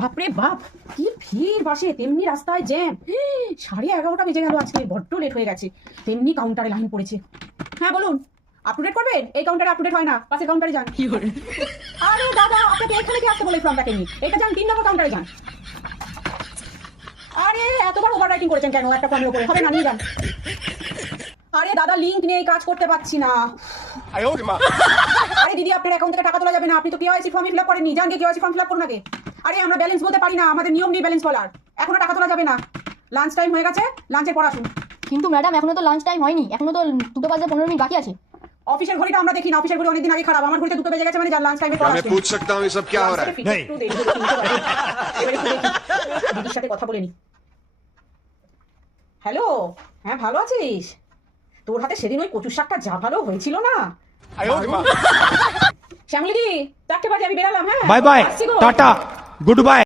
বাপরে বাপ, কি ভিড় বাসে, তেমনি রাস্তায় জ্যাম। 11:30 বেজে গেল, আজকে বড্ড লেট হয়ে গেছে। তেমনি কাউন্টারে লাইন পড়েছে। হ্যাঁ বলুন, আপটুডেট করবেন? এই কাউন্টারে আপটুডেট হয় না, পাশে কাউন্টারে যান। আরে দাদা, আপনাকে এখানে কি আসতে বলে ফর্মটাকে নিয়ে? এটা যান, 3 নম্বর কাউন্টারে যান। আরে এতবার ওভার রাইটিং করেছেন কেন একটা ফর্মের উপরে? হবে না, নিয়ে যান। আরে দাদা, লিংক নেই, কাজ করতে পারছি না। আরে দিদি, আপনার অ্যাকাউন্ট থেকে টাকা তোলা যাবে না, আপনি তো কেওয়াইসি ফর্ম ফিল আপ করেননি। যান গিয়ে কেওয়াইসি ফর্ম ফিল আপ করুন আগে। আরে আমরা ব্যালেন্স বলতে পারি না, আমাদের নিয়ম নেই ব্যালেন্স বলার। এখনো টাকা তোলা যাবে না, লাঞ্চ টাইম হয়ে গেছে, লাঞ্চের পর আসুন। কিন্তু ম্যাডাম, এখনো তো লাঞ্চ টাইম হয়নি, এখনো তো 2:15 বাকি আছে। অফিসের ঘড়িটা আমরা দেখি না, অফিসের ঘড়ি অনেকদিন আগে খারাপ। আমার ঘড়িতে 2 বেজে গেছে, মানে যার লাঞ্চ টাইমে পর मैं আসবেন। पूछ सकता हूँ ये सब क्या हो रहा है? नहीं, দিদির সাথে কথা বলে নি। হ্যালো, হ্যাঁ ভালো আছিস? তোর হাতে সেদিন ওই কচুর শাকটা যা ভালো হয়েছিল না। শ্যামলি দি, 4টে বাজে আমি বেরালাম। হ্যাঁ बाय बाय আসছি গো। Tata good bye.